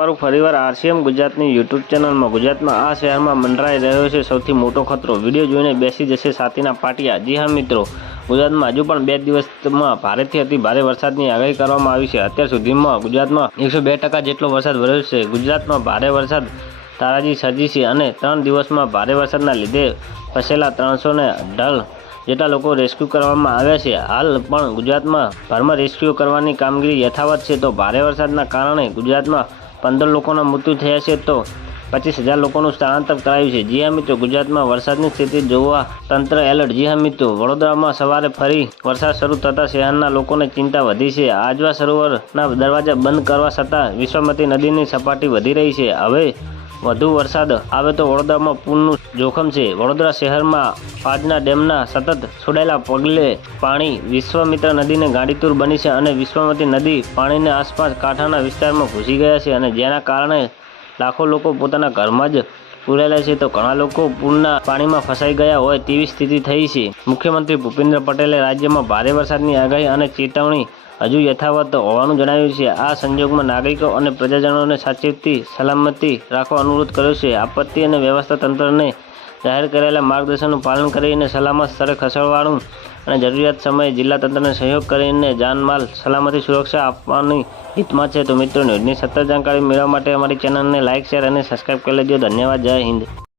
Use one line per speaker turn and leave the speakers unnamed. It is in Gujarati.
તમારું ફરીવાર આરસીએમ ગુજરાતની યુટ્યુબ ચેનલમાં. ગુજરાતમાં આ શહેરમાં મંડરાઈ રહ્યો છે સૌથી મોટો ખતરો. વીડિયો જોઈને બેસી જશે સાતીના પાટિયા. જી હા, મિત્રો. ગુજરાતમાં હજુ પણ બે દિવસમાં ભારેથી અતિ ભારે વરસાદની આગાહી કરવામાં આવી છે. અત્યાર સુધીમાં ગુજરાતમાં એકસો બે ટકા જેટલો વરસાદ વરસ્યો છે. ગુજરાતમાં ભારે વરસાદ તારાજી સર્જી છે અને ત્રણ દિવસમાં ભારે વરસાદના લીધે ફસેલા ત્રણસો ને જેટલા લોકો રેસ્ક્યુ કરવામાં આવ્યા છે, હાલ પણ ગુજરાતમાં ભારમાં રેસ્ક્યુ કરવાની કામગીરી યથાવત છે. તો ભારે વરસાદના કારણે ગુજરાતમાં પંદર લોકોના મૃત્યુ થયા છે. તો પચીસ હજાર લોકોનું સ્થળાંતર કરાયું છે. જી હા, મિત્રો, ગુજરાતમાં વરસાદની સ્થિતિ જોવા તંત્ર એલર્ટ. જી હા, મિત્રો, વડોદરામાં સવારે ફરી વરસાદ શરૂ થતાં શહેરના લોકોને ચિંતા વધી છે. આજવા સરોવરના દરવાજા બંધ કરવા છતાં વિશ્વમતી નદીની સપાટી વધી રહી છે. હવે વધુ વરસાદ આવે તો વડોદરામાં પૂરનું જોખમ છે. વડોદરા શહેરમાં આજના ડેમના સતત છોડાયેલા પગલે પાણી વિશ્વામિત્ર નદીને ગાંડીતુર બની છે અને વિશ્વમતી નદી પાણીને આસપાસ કાંઠાના વિસ્તારમાં ઘૂસી ગયા છે અને જેના કારણે લાખો લોકો પોતાના ઘરમાં જ પૂરેલા છે. તો ઘણા લોકો પૂરના પાણીમાં ફસાઈ ગયા હોય તેવી સ્થિતિ થઈ છે. મુખ્યમંત્રી ભૂપેન્દ્ર પટેલે રાજ્યમાં ભારે વરસાદની આગાહી અને ચેતવણી હજુ યથાવત હોવાનું જણાવ્યું છે. આ સંજોગમાં નાગરિકો અને પ્રજાજનોને સાચેતી સલામતી રાખવા અનુરોધ કર્યો છે. આપત્તિ અને વ્યવસ્થા તંત્રને જાહેર કરેલા માર્ગદર્શનનું પાલન કરીને સલામત સ્તરે ખસેડવાનું અને જરૂરિયાત સમયે જિલ્લા તંત્રને સહયોગ કરીને જાનમાલ સલામતી સુરક્ષા આપવાની હિતમાં છે. તો મિત્રો, ન્યૂઝની સતત જાણકારી મેળવવા માટે અમારી ચેનલને લાઇક, શેર અને સબસ્ક્રાઇબ કરી લેજો. ધન્યવાદ. જય હિન્દ.